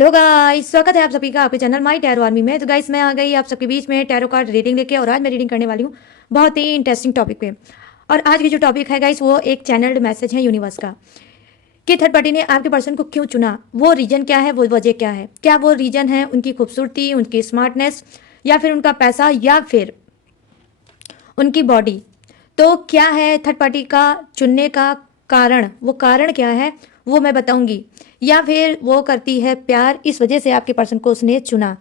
Hello guys, स्वागत है आप सभी का आपके चैनल माई टैरो आर्मी में। तो गाइस, मैं आ गई आप सबके बीच में टैरो कार्ड रीडिंग लेके, और आज मैं रीडिंग करने वाली हूँ बहुत ही इंटरेस्टिंग टॉपिक पे। और आज की जो टॉपिक है गाइस, वो एक चैनल्ड मैसेज है यूनिवर्स का कि थर्ड पार्टी ने आपके पर्सन को क्यों चुना, वो रीजन क्या है, वो वजह क्या है। क्या वो रीजन है उनकी खूबसूरती, उनकी स्मार्टनेस, या फिर उनका पैसा, या फिर उनकी बॉडी। तो क्या है थर्ड पार्टी का चुनने का कारण, वो कारण क्या है वो मैं बताऊंगी। या फिर वो करती है प्यार, इस वजह से आपके पर्सन को उसने चुना।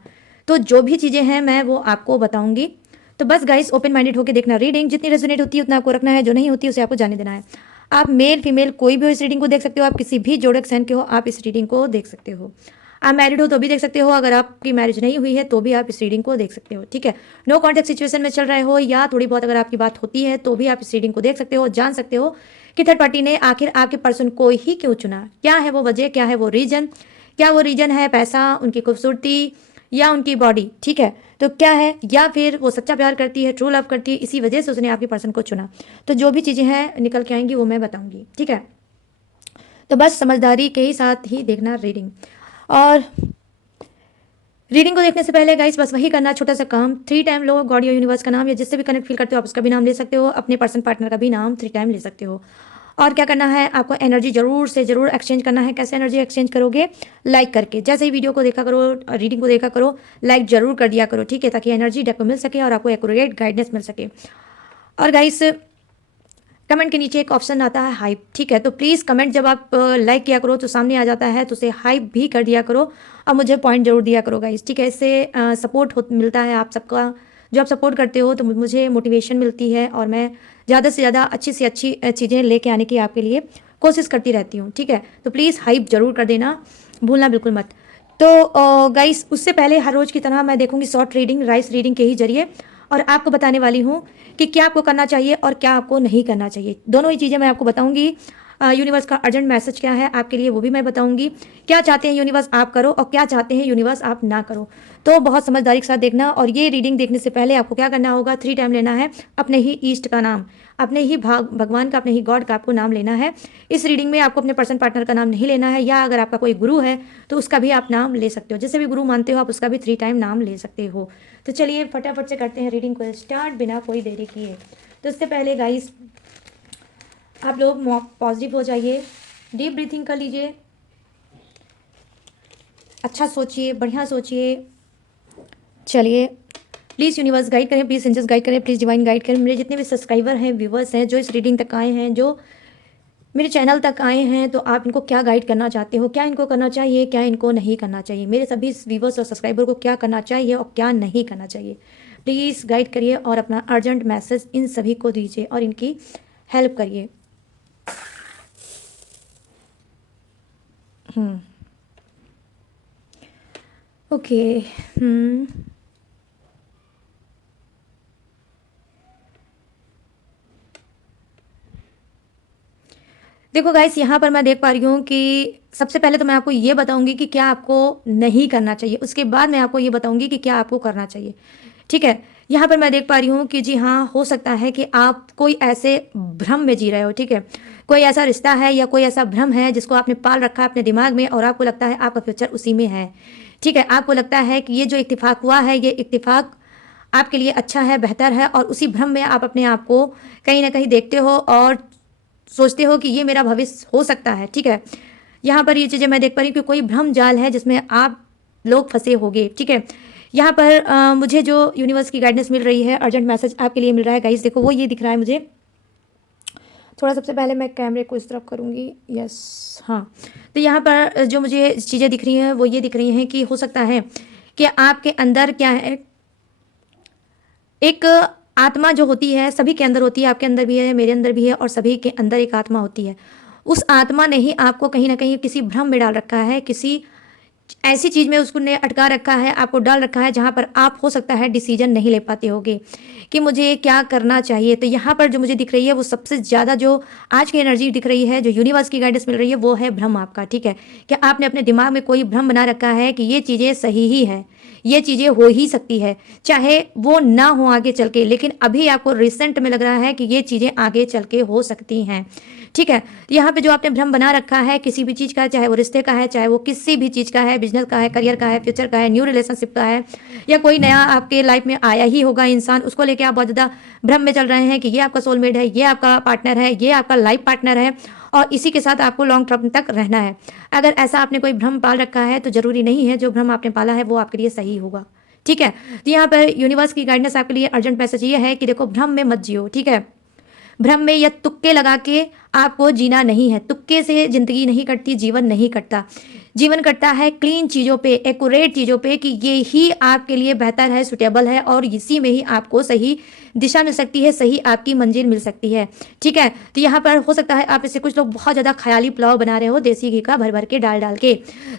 तो जो भी चीज़ें हैं मैं वो आपको बताऊंगी। तो बस गाइस, ओपन माइंडेड होकर देखना। रीडिंग जितनी रेजोनेट होती है उतना आपको रखना है, जो नहीं होती उसे आपको जाने देना है। आप मेल फीमेल कोई भी हो इस रीडिंग को देख सकते हो, आप किसी भी जोड़क सहन के हो आप इस रीडिंग को देख सकते हो। आप मैरिड हो तो भी देख सकते हो, अगर आपकी मैरिज नहीं हुई है तो भी आप इस रीडिंग को देख सकते हो, ठीक है। नो कॉन्टेक्ट सिचुएशन में चल रहे हो या थोड़ी बहुत अगर आपकी बात होती है तो भी आप इस रीडिंग को देख सकते हो, जान सकते हो कि थर्ड पार्टी ने आखिर आपके पर्सन को ही क्यों चुना। क्या है वो वजह, क्या है वो रीजन। क्या वो रीजन है पैसा, उनकी खूबसूरती, या उनकी बॉडी, ठीक है। तो क्या है, या फिर वो सच्चा प्यार करती है, ट्रू लव करती है, इसी वजह से उसने आपके पर्सन को चुना। तो जो भी चीज़ें हैं निकल के आएंगी वो मैं बताऊंगी, ठीक है। तो बस समझदारी के ही साथ ही देखना रीडिंग। और रीडिंग को देखने से पहले गाइस बस वही करना, छोटा सा काम। 3 टाइम लो गॉड या यूनिवर्स का नाम, या जिससे भी कनेक्ट फील करते हो आप उसका भी नाम ले सकते हो, अपने पर्सन पार्टनर का भी नाम 3 टाइम ले सकते हो। और क्या करना है, आपको एनर्जी जरूर से जरूर एक्सचेंज करना है। कैसे एनर्जी एक्सचेंज करोगे, लाइक करके। जैसे ही वीडियो को देखा करो, रीडिंग को देखा करो, लाइक जरूर कर दिया करो, ठीक है, ताकि एनर्जी डेक को मिल सके और आपको एक्यूरेट गाइडेंस मिल सके। और गाइस, कमेंट के नीचे एक ऑप्शन आता है हाइप, ठीक है। तो प्लीज़ कमेंट जब आप लाइक किया करो तो सामने आ जाता है, तो उसे हाइप भी कर दिया करो और मुझे पॉइंट जरूर दिया करो गाइस, ठीक है। इससे सपोर्ट मिलता है आप सबका। जो आप सपोर्ट करते हो तो मुझे मोटिवेशन मिलती है और मैं ज़्यादा से ज़्यादा अच्छी से अच्छी चीज़ें लेके आने की आपके लिए कोशिश करती रहती हूँ, ठीक है। तो प्लीज़ हाइप जरूर कर देना, भूलना बिल्कुल मत। तो गाइस, उससे पहले हर रोज़ की तरह मैं देखूंगी शॉर्ट रीडिंग राइस रीडिंग के ही जरिए, और आपको बताने वाली हूँ कि क्या आपको करना चाहिए और क्या आपको नहीं करना चाहिए। दोनों ही चीज़ें मैं आपको बताऊंगी। यूनिवर्स का अर्जेंट मैसेज क्या है आपके लिए वो भी मैं बताऊंगी। क्या चाहते हैं यूनिवर्स आप करो और क्या चाहते हैं यूनिवर्स आप ना करो। तो बहुत समझदारी के साथ देखना। और ये रीडिंग देखने से पहले आपको क्या करना होगा, 3 टाइम लेना है अपने ही ईस्ट का नाम, अपने ही भगवान का, अपने ही गॉड का आपको नाम लेना है। इस रीडिंग में आपको अपने पर्सन पार्टनर का नाम नहीं लेना है, या अगर आपका कोई गुरु है तो उसका भी आप नाम ले सकते हो। जैसे भी गुरु मानते हो आप उसका भी 3 टाइम नाम ले सकते हो। तो चलिए फटाफट से करते हैं रीडिंग को स्टार्ट, बिना कोई देरी किए। तो इससे पहले गाइस, आप लोग पॉजिटिव हो जाइए, डीप ब्रीथिंग कर लीजिए, अच्छा सोचिए, बढ़िया सोचिए। चलिए, प्लीज़ यूनिवर्स गाइड करें, प्लीज़ एंजल्स गाइड करें, प्लीज़ डिवाइन गाइड करें। मेरे जितने भी सब्सक्राइबर हैं, व्यूवर्स हैं, जो इस रीडिंग तक आए हैं, जो मेरे चैनल तक आए हैं, तो आप इनको क्या गाइड करना चाहते हो, क्या इनको करना चाहिए, क्या इनको नहीं करना चाहिए। मेरे सभी व्यूवर्स और सब्सक्राइबर को क्या करना चाहिए और क्या नहीं करना चाहिए, प्लीज़ गाइड करिए और अपना अर्जेंट मैसेज इन सभी को दीजिए और इनकी हेल्प करिए। ओके। देखो गाइस, यहाँ पर मैं देख पा रही हूँ कि सबसे पहले तो मैं आपको ये बताऊंगी कि क्या आपको नहीं करना चाहिए, उसके बाद मैं आपको ये बताऊंगी कि क्या आपको करना चाहिए, ठीक है। यहाँ पर मैं देख पा रही हूँ कि जी हाँ, हो सकता है कि आप कोई ऐसे भ्रम में जी रहे हो, ठीक है। कोई ऐसा रिश्ता है या कोई ऐसा भ्रम है जिसको आपने पाल रखा है अपने दिमाग में, और आपको लगता है आपका फ्यूचर उसी में है, ठीक है। आपको लगता है कि ये जो इत्तेफाक हुआ है, ये इत्तेफाक आपके लिए अच्छा है, बेहतर है, और उसी भ्रम में आप अपने आप को कहीं ना कहीं देखते हो और सोचते हो कि ये मेरा भविष्य हो सकता है, ठीक है। यहाँ पर ये चीज़ें मैं देख पा रही हूँ कि कोई भ्रम जाल है जिसमें आप लोग फंसे होंगे, ठीक है। यहाँ पर मुझे जो यूनिवर्स की गाइडेंस मिल रही है, अर्जेंट मैसेज आपके लिए मिल रहा है गाइस, देखो वो ये दिख रहा है मुझे। थोड़ा सबसे पहले मैं कैमरे को इस तरफ करूँगी, यस, हाँ। तो यहाँ पर जो मुझे चीज़ें दिख रही हैं वो ये दिख रही हैं कि हो सकता है कि आपके अंदर क्या है, एक आत्मा जो होती है, सभी के अंदर होती है, आपके अंदर भी है, मेरे अंदर भी है, और सभी के अंदर एक आत्मा होती है। उस आत्मा ने ही आपको कहीं ना कहीं किसी भ्रम में डाल रखा है, किसी ऐसी चीज़ में उसको ने अटका रखा है, आपको डाल रखा है जहाँ पर आप हो सकता है डिसीजन नहीं ले पाते होगे कि मुझे क्या करना चाहिए। तो यहाँ पर जो मुझे दिख रही है वो सबसे ज़्यादा जो आज की एनर्जी दिख रही है, जो यूनिवर्स की गाइडेंस मिल रही है, वो है भ्रम आपका, ठीक है। कि आपने अपने दिमाग में कोई भ्रम बना रखा है कि ये चीज़ें सही ही है, ये चीज़ें हो ही सकती है, चाहे वो ना हो आगे चल के, लेकिन अभी आपको रिसेंट में लग रहा है कि ये चीज़ें आगे चल के हो सकती हैं, ठीक है। यहाँ पे जो आपने भ्रम बना रखा है किसी भी चीज़ का, चाहे वो रिश्ते का है, चाहे वो किसी भी चीज़ का है, बिजनेस का है, करियर का है, फ्यूचर का है, न्यू रिलेशनशिप का है, या कोई नया आपके लाइफ में आया ही होगा इंसान, उसको लेके आप बहुत ज़्यादा भ्रम में चल रहे हैं कि ये आपका सोलमेट है, ये आपका पार्टनर है, ये आपका लाइफ पार्टनर है और इसी के साथ आपको लॉन्ग टर्म तक रहना है। अगर ऐसा आपने कोई भ्रम पाल रखा है तो ज़रूरी नहीं है जो भ्रम आपने पाला है वो आपके लिए सही होगा। ठीक है, तो यहाँ पर यूनिवर्स की गाइडेंस आपके लिए अर्जेंट मैसेज ये है कि देखो, भ्रम में मत जियो। ठीक है, भ्रम में या तुक्के लगा के आपको जीना नहीं है। तुक्के से जिंदगी नहीं कटती, जीवन नहीं कटता। जीवन कटता है क्लीन चीज़ों पे, एक्यूरेट चीज़ों पे कि ये ही आपके लिए बेहतर है, सुटेबल है और इसी में ही आपको सही दिशा मिल सकती है, सही आपकी मंजिल मिल सकती है। ठीक है, तो यहाँ पर हो सकता है आप इससे कुछ लोग बहुत ज़्यादा ख्याली पुलाव बना रहे हो देसी घी का भर भर के डाल डाल के।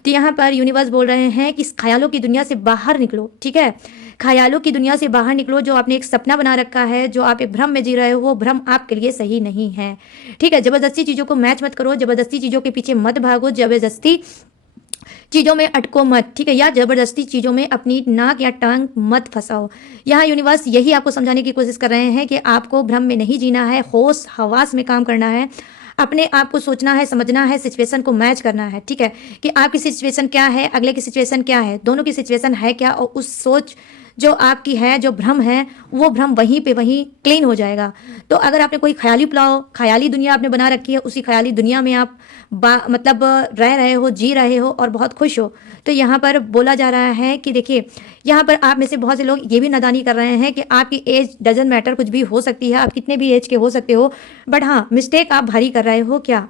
तो यहाँ पर यूनिवर्स बोल रहे हैं कि इस ख्यालों की दुनिया से बाहर निकलो। ठीक है, ख्यालों की दुनिया से बाहर निकलो। जो आपने एक सपना बना रखा है, जो आप एक भ्रम में जी रहे हो, वो भ्रम आपके लिए सही नहीं है। ठीक है, जबरदस्ती चीज़ों को मैच मत करो, जबरदस्ती चीज़ों के पीछे मत भागो, जबरदस्ती चीज़ों में अटको मत। ठीक है, या जबरदस्ती चीज़ों में अपनी नाक या टांग मत फंसाओ। यहाँ यूनिवर्स यही आपको समझाने की कोशिश कर रहे हैं कि आपको भ्रम में नहीं जीना है, होश हवास में काम करना है, अपने आप को सोचना है, समझना है, सिचुएशन को मैच करना है। ठीक है, कि आपकी सिचुएशन क्या है, अगले की सिचुएशन क्या है, दोनों की सिचुएशन है क्या, और उस सोच जो आपकी है, जो भ्रम है, वो भ्रम वहीं पे वहीं क्लीन हो जाएगा। तो अगर आपने कोई ख्याली पुलाव, ख्याली दुनिया आपने बना रखी है, उसी ख्याली दुनिया में आप मतलब रह रहे हो, जी रहे हो और बहुत खुश हो, तो यहाँ पर बोला जा रहा है कि देखिए, यहाँ पर आप में से बहुत से लोग ये भी नादानी कर रहे हैं कि आपकी एज डजंट मैटर, कुछ भी हो सकती है, आप कितने भी एज के हो सकते हो, बट हाँ, मिस्टेक आप भारी कर रहे हो। क्या?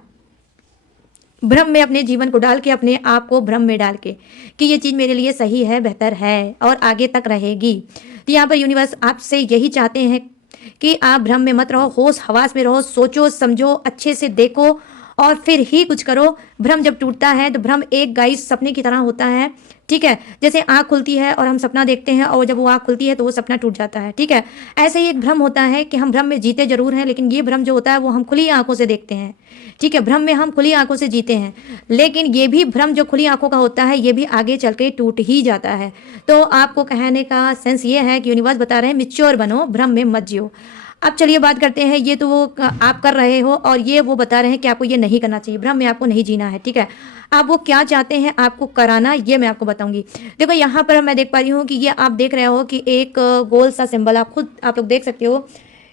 भ्रम में अपने जीवन को डाल के, अपने आप को भ्रम में डाल के कि ये चीज़ मेरे लिए सही है, बेहतर है और आगे तक रहेगी। तो यहाँ पर यूनिवर्स आपसे यही चाहते हैं कि आप भ्रम में मत रहो, होश हवास में रहो, सोचो समझो, अच्छे से देखो और फिर ही कुछ करो। भ्रम जब टूटता है तो भ्रम एक गाइस सपने की तरह होता है। ठीक है, जैसे आँख खुलती है और हम सपना देखते हैं और जब वो आँख खुलती है तो वो सपना टूट जाता है। ठीक है, ऐसे ही एक भ्रम होता है कि हम भ्रम में जीते जरूर हैं, लेकिन ये भ्रम जो होता है वो हम खुली आंखों से देखते हैं। ठीक है, भ्रम में हम खुली आंखों से जीते हैं, लेकिन ये भी भ्रम जो खुली आंखों का होता है, ये भी आगे चल के टूट ही जाता है। तो आपको कहने का सेंस ये है कि यूनिवर्स बता रहे हैं मिच्योर बनो, भ्रम में मत जियो। अब चलिए बात करते हैं, ये तो वो आप कर रहे हो और ये वो बता रहे हैं कि आपको ये नहीं करना चाहिए, भ्रम में आपको नहीं जीना है। ठीक है, आप वो क्या चाहते हैं आपको कराना, ये मैं आपको बताऊंगी। देखो, यहाँ पर मैं देख पा रही हूँ कि ये आप देख रहे हो कि एक गोल सा सिंबल, आप खुद आप लोग देख सकते हो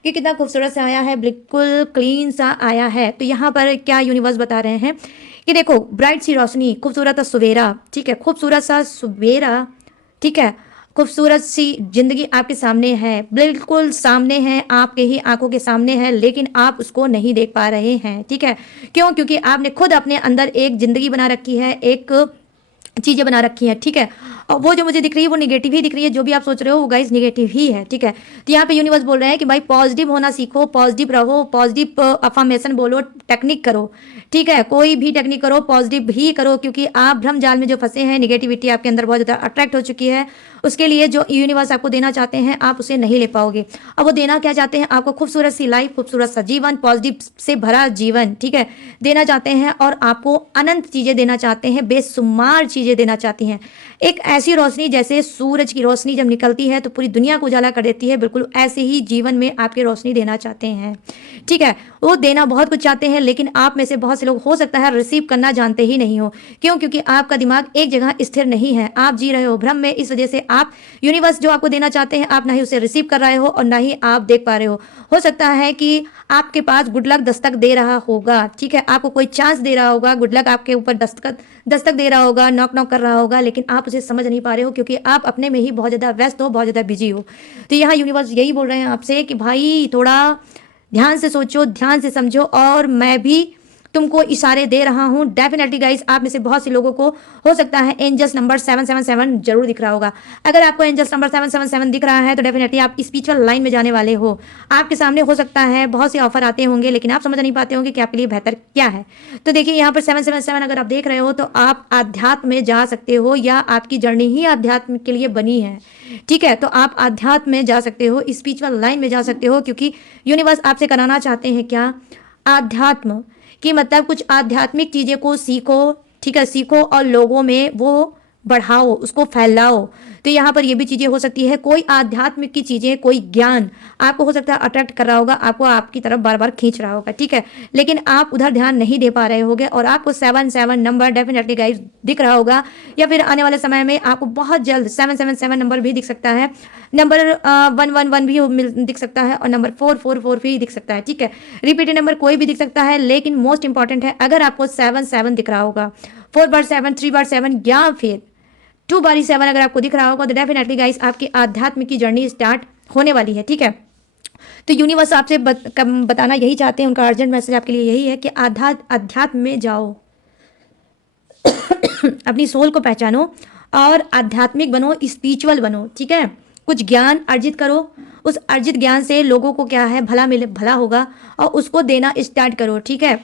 कि कितना खूबसूरत सा आया है, बिल्कुल क्लीन सा आया है। तो यहाँ पर क्या यूनिवर्स बता रहे हैं कि देखो, ब्राइट सी रोशनी, खूबसूरत सा सवेरा। ठीक है, खूबसूरत सा सवेरा। ठीक है, खूबसूरत सी जिंदगी आपके सामने है, बिल्कुल सामने है, आपके ही आंखों के सामने है, लेकिन आप उसको नहीं देख पा रहे हैं। ठीक है, क्यों? क्योंकि आपने खुद अपने अंदर एक जिंदगी बना रखी है, एक चीज़ें बना रखी हैं। ठीक है, और वो जो मुझे दिख रही है वो निगेटिव ही दिख रही है, जो भी आप सोच रहे हो वो गाइस निगेटिव ही है। ठीक है, तो यहाँ पे यूनिवर्स बोल रहे हैं कि भाई पॉजिटिव होना सीखो, पॉजिटिव रहो, पॉजिटिव अफर्मेशन बोलो, टेक्निक करो। ठीक है, कोई भी टेक्निक करो, पॉजिटिव ही करो, क्योंकि आप भ्रम जाल में जो फंसे हैं, निगेटिविटी आपके अंदर बहुत ज़्यादा अट्रैक्ट हो चुकी है। उसके लिए जो यूनिवर्स आपको देना चाहते हैं आप उसे नहीं ले पाओगे। अब वो देना क्या चाहते हैं? आपको खूबसूरत सी लाइफ, खूबसूरत सा जीवन, पॉजिटिव से भरा जीवन, ठीक है, देना चाहते हैं और आपको अनंत चीज़ें देना चाहते हैं, बेशुमार चीज़ें देना चाहती हैं। एक ऐसी रोशनी जैसे सूरज की रोशनी जब निकलती है तो पूरी दुनिया को उजाला कर देती है, बिल्कुल ऐसे ही जीवन में आपके रोशनी देना चाहते हैं। ठीक है, वो देना बहुत कुछ चाहते हैं, लेकिन आप में से बहुत से लोग हो सकता है रिसीव करना जानते ही नहीं हो। क्यों? क्योंकि आपका दिमाग एक जगह स्थिर नहीं है, आप जी रहे हो भ्रम में। इस वजह से आप यूनिवर्स जो आपको देना चाहते हैं आप ना ही उसे रिसीव कर रहे हो और ना ही आप देख पा रहे हो सकता है कि आपके पास गुड लक दस्तक दे रहा होगा। ठीक है, आपको कोई चांस दे रहा होगा, गुड लक आपके ऊपर दस्तक दे रहा होगा, नॉक नॉक कर रहा होगा, लेकिन आप उसे समझ नहीं पा रहे हो क्योंकि आप अपने में ही बहुत ज़्यादा व्यस्त हो, बहुत ज़्यादा बिजी हो। तो यहाँ यूनिवर्स यही बोल रहे हैं आपसे कि भाई थोड़ा ध्यान से सोचो, ध्यान से समझो, और मैं भी तुमको इशारे दे रहा हूँ। डेफिनेटली गाइस, आप में से बहुत से लोगों को हो सकता है एंजल्स नंबर 777 जरूर दिख रहा होगा। अगर आपको एंजल्स नंबर 777 दिख रहा है तो डेफिनेटली आप स्पिरिचुअल लाइन में जाने वाले हो। आपके सामने हो सकता है बहुत से ऑफर आते होंगे, लेकिन आप समझ नहीं पाते होंगे कि आपके लिए बेहतर क्या है। तो देखिए, यहाँ पर 777 अगर आप देख रहे हो तो आप आध्यात्म में जा सकते हो, या आपकी जर्नी ही आध्यात्म के लिए बनी है। ठीक है, तो आप आध्यात्म में जा सकते हो, स्पिरिचुअल लाइन में जा सकते हो, क्योंकि यूनिवर्स आपसे कराना चाहते हैं क्या? आध्यात्म कि मतलब कुछ आध्यात्मिक चीज़ें को सीखो। ठीक है, सीखो और लोगों में वो बढ़ाओ, उसको फैलाओ। तो यहाँ पर ये भी चीज़ें हो सकती है, कोई आध्यात्मिक की चीज़ें, कोई ज्ञान आपको हो सकता है अट्रैक्ट कर रहा होगा, आपको आपकी तरफ बार बार खींच रहा होगा, ठीक है, लेकिन आप उधर ध्यान नहीं दे पा रहे होगे और आपको 7 7 नंबर डेफिनेटली गाइस दिख रहा होगा, या फिर आने वाले समय में आपको बहुत जल्द 7 7 7 नंबर भी दिख सकता है, नंबर 1 1 1 भी दिख सकता है, और नंबर 4 4 4 भी दिख सकता है, ठीक है, रिपीटेड नंबर कोई भी दिख सकता है, लेकिन मोस्ट इंपॉर्टेंट है अगर आपको 7 7 दिख रहा होगा, 4 बार 7, 3 बार 7, या फिर 2 बारी 7 अगर आपको दिख रहा होगा, तो डेफिनेटली गाइस आपकी आध्यात्मिक की जर्नी स्टार्ट होने वाली है, ठीक है। तो यूनिवर्स आपसे बताना यही चाहते हैं, उनका अर्जेंट मैसेज आपके लिए यही है कि अध्यात्म में जाओ, अपनी सोल को पहचानो और आध्यात्मिक बनो, स्पिरिचुअल बनो, ठीक है, कुछ ज्ञान अर्जित करो, उस अर्जित ज्ञान से लोगों को क्या है भला मिले, भला होगा, और उसको देना स्टार्ट करो, ठीक है।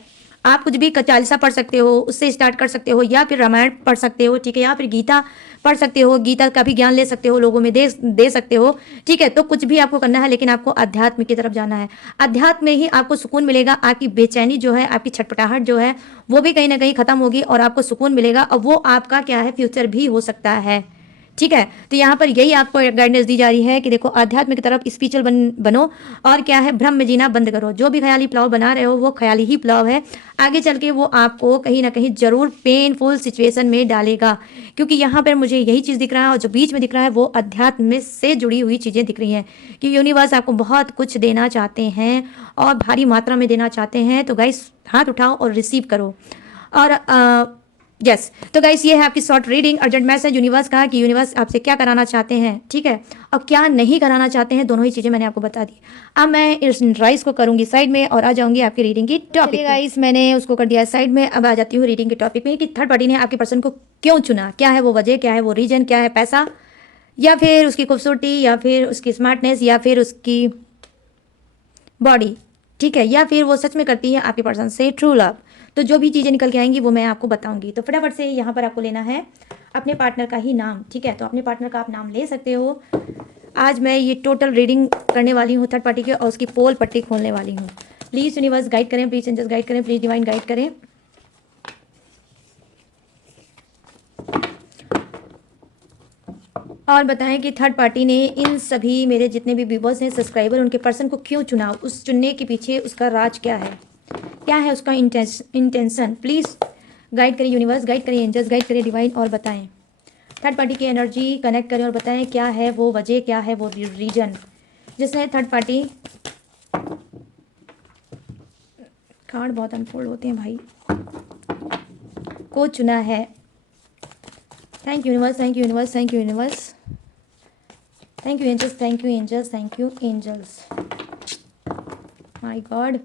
आप कुछ भी चालीसा पढ़ सकते हो, उससे स्टार्ट कर सकते हो, या फिर रामायण पढ़ सकते हो, ठीक है, या फिर गीता पढ़ सकते हो, गीता का भी ज्ञान ले सकते हो, लोगों में दे सकते हो, ठीक है। तो कुछ भी आपको करना है, लेकिन आपको अध्यात्म की तरफ जाना है। अध्यात्म में ही आपको सुकून मिलेगा, आपकी बेचैनी जो है, आपकी छटपटाहट जो है, वो भी कहीं ना कहीं खत्म होगी और आपको सुकून मिलेगा, और वो आपका क्या है फ्यूचर भी हो सकता है, ठीक है। तो यहाँ पर यही आपको गाइडेंस दी जा रही है कि देखो आध्यात्म की तरफ स्पिरिचुअल बनो, और क्या है भ्रम में जीना बंद करो। जो भी ख्याली प्लाव बना रहे हो वो ख्याली ही प्लाव है, आगे चल के वो आपको कहीं ना कहीं जरूर पेनफुल सिचुएशन में डालेगा, क्योंकि यहाँ पर मुझे यही चीज़ दिख रहा है, और जो बीच में दिख रहा है वो अध्यात्म से जुड़ी हुई चीज़ें दिख रही हैं कि यूनिवर्स आपको बहुत कुछ देना चाहते हैं और भारी मात्रा में देना चाहते हैं। तो गाइस हाथ उठाओ और रिसीव करो। और यस तो गाइस ये है आपकी short reading, urgent message universe का कि यूनिवर्स आपसे क्या कराना चाहते हैं, ठीक है, और क्या नहीं कराना चाहते हैं, दोनों ही चीज़ें मैंने आपको बता दी। अब मैं इस राइस को करूंगी साइड में और आ जाऊंगी आपकी रीडिंग की टॉपिक। गाइस मैंने उसको कर दिया साइड में, अब आ जाती हूँ रीडिंग के टॉपिक में कि थर्ड पार्टी ने आपके पर्सन को क्यों चुना, क्या है वो वजह, क्या है वो रीजन, क्या है पैसा, या फिर उसकी खूबसूरती, या फिर उसकी स्मार्टनेस, या फिर उसकी बॉडी, ठीक है, या फिर वो सच में करती है आपके पर्सन से ट्रू लव। तो जो भी चीज़ें निकल के आएंगी वो मैं आपको बताऊंगी। तो फटाफट से यहाँ पर आपको लेना है अपने पार्टनर का ही नाम, ठीक है, तो अपने पार्टनर का आप नाम ले सकते हो। आज मैं ये टोटल रीडिंग करने वाली हूँ थर्ड पार्टी के, और उसकी पोल पट्टी खोलने वाली हूँ। प्लीज़ यूनिवर्स गाइड करें, प्लीज़ एंजल्स गाइड करें, प्लीज़ डिवाइन गाइड करें, और बताएं कि थर्ड पार्टी ने इन सभी मेरे जितने भी व्यूवर्स हैं, सब्सक्राइबर, उनके पर्सन को क्यों चुना, उस चुनने के पीछे उसका राज क्या है, क्या है उसका इंटेंशन। प्लीज़ गाइड करें यूनिवर्स, गाइड करें एंजल्स, गाइड करें डिवाइन, और बताएं थर्ड पार्टी की एनर्जी कनेक्ट करें और बताएं क्या है वो वजह, क्या है वो रीजन जिसने थर्ड पार्टी, कार्ड बहुत अनफोल्ड होते हैं भाई, को चुना है। Thank you universe, thank you universe, thank you universe, thank you angels, thank you angels, thank you angels, my god.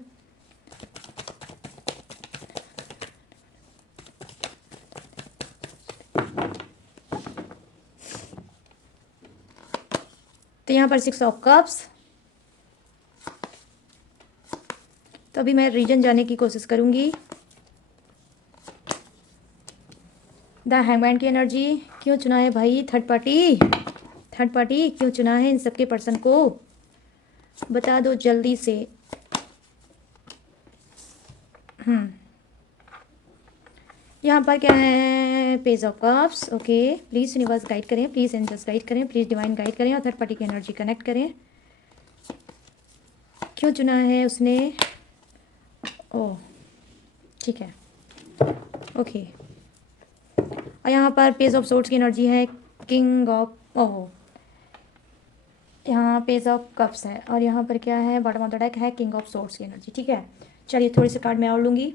तो यहाँ पर 6 ऑफ कप्स, तो अभी मैं रीजन जाने की कोशिश करूंगी। द हैंगमैन की एनर्जी, क्यों चुना है भाई थर्ड पार्टी, थर्ड पार्टी क्यों चुना है इन सबके पर्सन को, बता दो जल्दी से। यहाँ पर क्या है, page of cups, okay, please universe guide करें, प्लीज़ एंजल्स गाइड करें, प्लीज़ डिवाइन गाइड करें, और थर्ड पार्टी की एनर्जी कनेक्ट करें। क्यों चुना है उसने, ओह ठीक है, ओके। और यहाँ पर पेज ऑफ सोर्ड्स की एनर्जी है, किंग ऑफ, ओह यहाँ पेज ऑफ कप्स है, और यहाँ पर क्या है, बॉटम ऑफ द डेक है किंग ऑफ सोर्ड्स की एनर्जी, ठीक है। चलिए थोड़ी सी कार्ड मैं और लूँगी,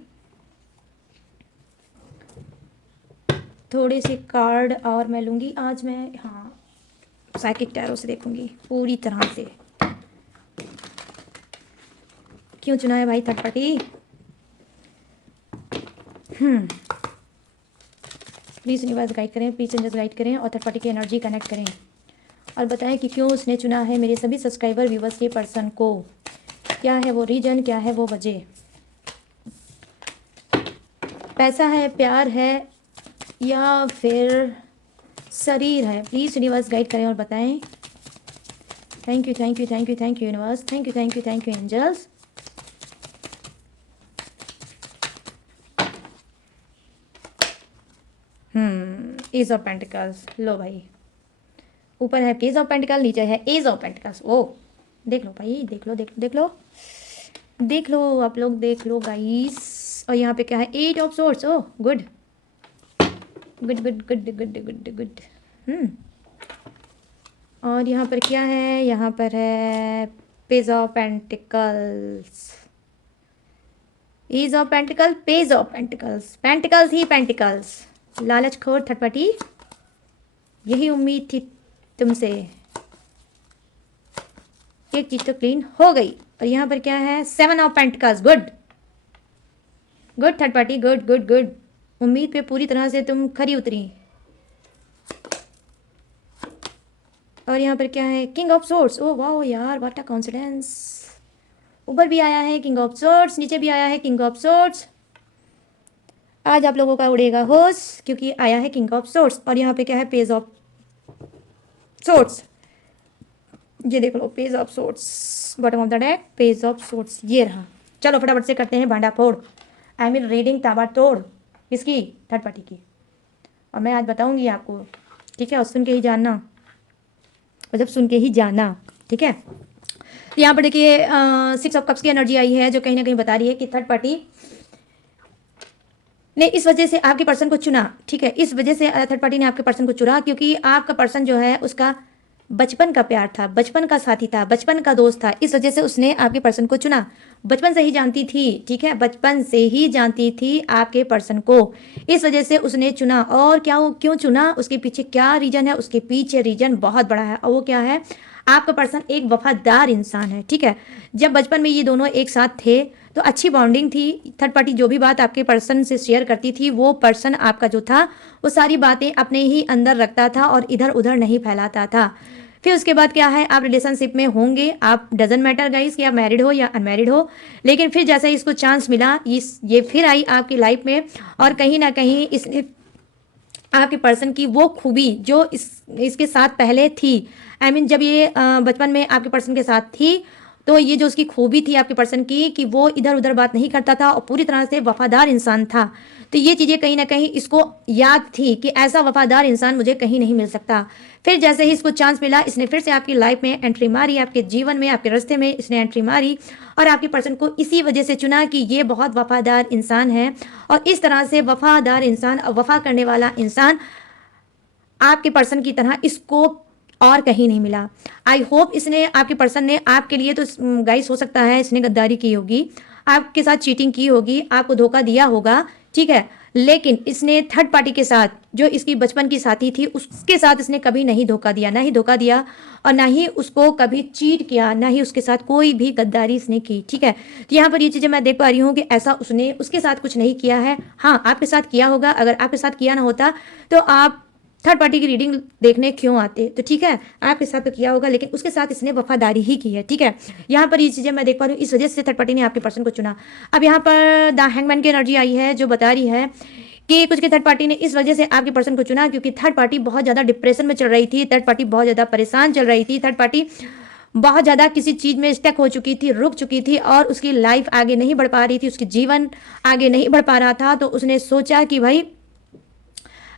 थोड़े से कार्ड और मैं लूँगी आज मैं, हाँ साइकिक टैरो से देखूँगी पूरी तरह से। क्यों चुना है भाई third party, please universe guide करें, प्लीज़ एंजल्स गाइड करें, और थर्ड पार्टी की एनर्जी कनेक्ट करें, और बताएं कि क्यों उसने चुना है मेरे सभी सब्सक्राइबर व्यूवर्स के पर्सन को, क्या है वो रीजन, क्या है वो वजह, पैसा है, प्यार है, या फिर शरीर है। प्लीज़ यूनिवर्स गाइड करें और बताएं। Thank you, thank you, thank you, thank you universe, thank you, thank you, thank you angels. Ace of pentacles, लो भाई, ऊपर है पेज ऑफ पेंटिकल, नीचे है एज ऑफ पेंटिकल्स। ओ देख लो भाई, देख लो, देख लो, देख लो, देख लो, आप लोग देख लो गाइस। और यहाँ पे क्या है, eight of swords. Oh good good good good good good good. और यहाँ पर क्या है, यहाँ पर है page of pentacles, page of pentacle, page of pentacles, pentacles ही पेंटिकल्स। लालच खोर थर्ड पार्टी, यही उम्मीद थी तुमसे, एक चीज तो क्लीन हो गई। और यहाँ पर क्या है, seven of pentacles. Good good third party, good good good, उम्मीद पे पूरी तरह से तुम खरी उतरी। और यहाँ पर क्या है, किंग ऑफ सोर्ड्स। ओ वाह यार, व्हाट अ कॉन्फिडेंस। ऊपर भी आया है किंग ऑफ सोर्ड्स, नीचे भी आया है किंग ऑफ सोर्ड्स। आज आप लोगों का उड़ेगा होश, क्योंकि आया है किंग ऑफ सोर्ड्स। और यहाँ पे क्या है, पेज ऑफ सोर्ड्स। ये देख लो, page of swords, bottom of the deck, page of swords, ये रहा। चलो फटाफट से करते हैं भांडा फोड़, आई मीन रीडिंग ताबड़ तोड़, किसकी, थर्ड पार्टी की। और मैं आज बताऊंगी आपको, ठीक है, और सुन के ही जानना, मतलब सुन के ही जाना, ठीक है। तो यहाँ पर देखिए सिक्स ऑफ कप्स की एनर्जी आई है, जो कहीं ना कहीं बता रही है कि थर्ड पार्टी ने इस वजह से आपके पर्सन को चुना, ठीक है, इस वजह से थर्ड पार्टी ने आपके पर्सन को चुना, क्योंकि आपका पर्सन जो है उसका बचपन का प्यार था, बचपन का साथी था, बचपन का दोस्त था, इस वजह से उसने आपके पर्सन को चुना। बचपन से ही जानती थी, ठीक है, बचपन से ही जानती थी आपके पर्सन को, इस वजह से उसने चुना। और क्या, वो क्यों चुना, उसके पीछे क्या रीजन है, उसके पीछे रीजन बहुत बड़ा है। और वो क्या है, आपका पर्सन एक वफादार इंसान है, ठीक है। जब बचपन में ये दोनों एक साथ थे तो अच्छी बॉन्डिंग थी। थर्ड पार्टी जो भी बात आपके पर्सन से शेयर करती थी, वो पर्सन आपका जो था वो सारी बातें अपने ही अंदर रखता था और इधर उधर नहीं फैलाता था। फिर उसके बाद क्या है, आप रिलेशनशिप में होंगे, आप डजन मैटर गाइस कि आप मैरिड हो या अनमैरिड हो, लेकिन फिर जैसे इसको चांस मिला, ये फिर आई आपकी लाइफ में, और कहीं ना कहीं इसने आपके पर्सन की वो खूबी जो इसके साथ पहले थी, आई मीन जब ये बचपन में आपके पर्सन के साथ थी, तो ये जो उसकी खूबी थी आपके पर्सन की कि वो इधर उधर बात नहीं करता था और पूरी तरह से वफादार इंसान था। तो ये चीज़ें कहीं ना कहीं इसको याद थी कि ऐसा वफादार इंसान मुझे कहीं नहीं मिल सकता। फिर जैसे ही इसको चांस मिला, इसने फिर से आपकी लाइफ में एंट्री मारी, आपके जीवन में, आपके रास्ते में इसने एंट्री मारी, और आपके पर्सन को इसी वजह से चुना कि ये बहुत वफादार इंसान है। और इस तरह से वफादार इंसान, वफा करने वाला इंसान आपके पर्सन की तरह इसको और कहीं नहीं मिला। आई होप इसने, आपके पर्सन ने आपके लिए, तो गाइस हो सकता है इसने गद्दारी की होगी, आपके साथ चीटिंग की होगी, आपको धोखा दिया होगा, ठीक है, लेकिन इसने थर्ड पार्टी के साथ, जो इसकी बचपन की साथी थी, उसके साथ इसने कभी नहीं धोखा दिया, ना ही धोखा दिया, और ना ही उसको कभी चीट किया, ना ही उसके साथ कोई भी गद्दारी इसने की, ठीक है। तो यहाँ पर ये चीज़ें मैं देख पा रही हूँ कि ऐसा उसने उसके साथ कुछ नहीं किया है। हाँ, आपके साथ किया होगा, अगर आपके साथ किया ना होता तो आप थर्ड पार्टी की रीडिंग देखने क्यों आते, तो ठीक है, आपके साथ तो किया होगा, लेकिन उसके साथ इसने वफादारी ही की है, ठीक है। यहाँ पर ये चीज़ें मैं देख पा रही हूँ, इस वजह से थर्ड पार्टी ने आपके पर्सन को चुना। अब यहाँ पर द हैंगमैन की एनर्जी आई है, जो बता रही है कि कुछ की थर्ड पार्टी ने इस वजह से आपके पर्सन को चुना क्योंकि थर्ड पार्टी बहुत ज़्यादा डिप्रेशन में चल रही थी, थर्ड पार्टी बहुत ज़्यादा परेशान चल रही थी, थर्ड पार्टी बहुत ज़्यादा किसी चीज़ में स्टक हो चुकी थी, रुक चुकी थी, और उसकी लाइफ आगे नहीं बढ़ पा रही थी, उसकी जीवन आगे नहीं बढ़ पा रहा था। तो उसने सोचा कि भाई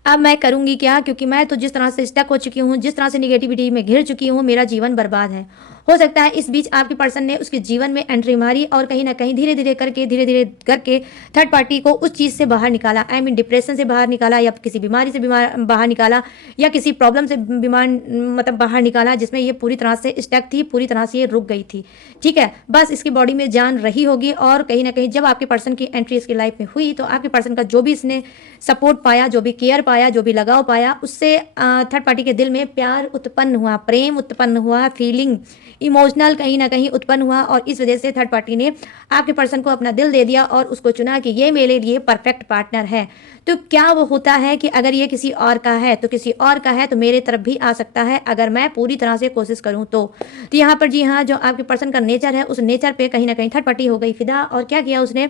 अब मैं करूंगी क्या, क्योंकि मैं तो जिस तरह से स्टक हो चुकी हूँ, जिस तरह से निगेटिविटी में घिर चुकी हूँ, मेरा जीवन बर्बाद है। हो सकता है इस बीच आपके पर्सन ने उसके जीवन में एंट्री मारी और कहीं ना कहीं धीरे धीरे करके थर्ड पार्टी को उस चीज़ से बाहर निकाला, आई मीन डिप्रेशन से बाहर निकाला, या किसी बीमारी से बाहर निकाला, या किसी प्रॉब्लम से बीमार मतलब बाहर निकाला, जिसमें ये पूरी तरह से स्टक थी, पूरी तरह से ये रुक गई थी, ठीक है। बस इसकी बॉडी में जान रही होगी, और कहीं ना कहीं जब आपके पर्सन की एंट्री इसकी लाइफ में हुई, तो आपके पर्सन का जो भी इसने सपोर्ट पाया, जो भी केयर पाया, जो भी लगाव पाया, उससे थर्ड पार्टी के दिल में प्यार उत्पन्न हुआ, प्रेम उत्पन्न हुआ, फीलिंग इमोशनल कहीं ना कहीं उत्पन्न हुआ, और इस वजह से थर्ड पार्टी ने आपके पर्सन को अपना दिल दे दिया और उसको चुना कि ये मेरे लिए परफेक्ट पार्टनर है। तो क्या वो होता है कि अगर ये किसी और का है तो किसी और का है तो मेरे तरफ भी आ सकता है, अगर मैं पूरी तरह से कोशिश करूं तो यहाँ पर जी हाँ, जो आपके पर्सन का नेचर है, उस नेचर पे कहीं ना कहीं थर्ड पार्टी हो गई फिदा, और क्या किया उसने,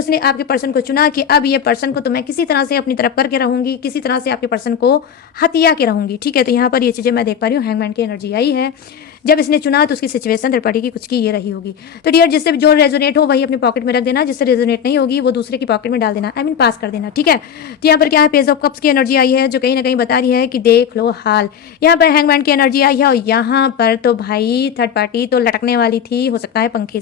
उसने आपके पर्सन को चुना कि अब ये पर्सन को तो मैं किसी तरह से अपनी तरफ करके रहूंगी, किसी तरह से आपके पर्सन को हथिया के रहूंगी। ठीक है, तो यहाँ पर ये चीज़ें मैं देख पा रही हूँ, हैंगमैन की एनर्जी आई है। जब इसने चुना तो उसकी सिचुएशन थर्ड पार्टी की कुछ की ये रही होगी। तो डियर, जिससे जो रेजोनेट हो वही अपने पॉकेट में रख देना, जिससे रेजोनेट नहीं होगी वो दूसरे की पॉकेट में डाल देना, आई मीन पास कर देना। ठीक है, तो यहाँ पर क्या है, पेज ऑफ कप्स की एनर्जी आई है जो कहीं ना कहीं बता रही है कि देख लो हाल। यहाँ पर हैंगमैन की एनर्जी आई है और यहाँ पर तो भाई थर्ड पार्टी तो लटकने वाली थी, हो सकता है पंखे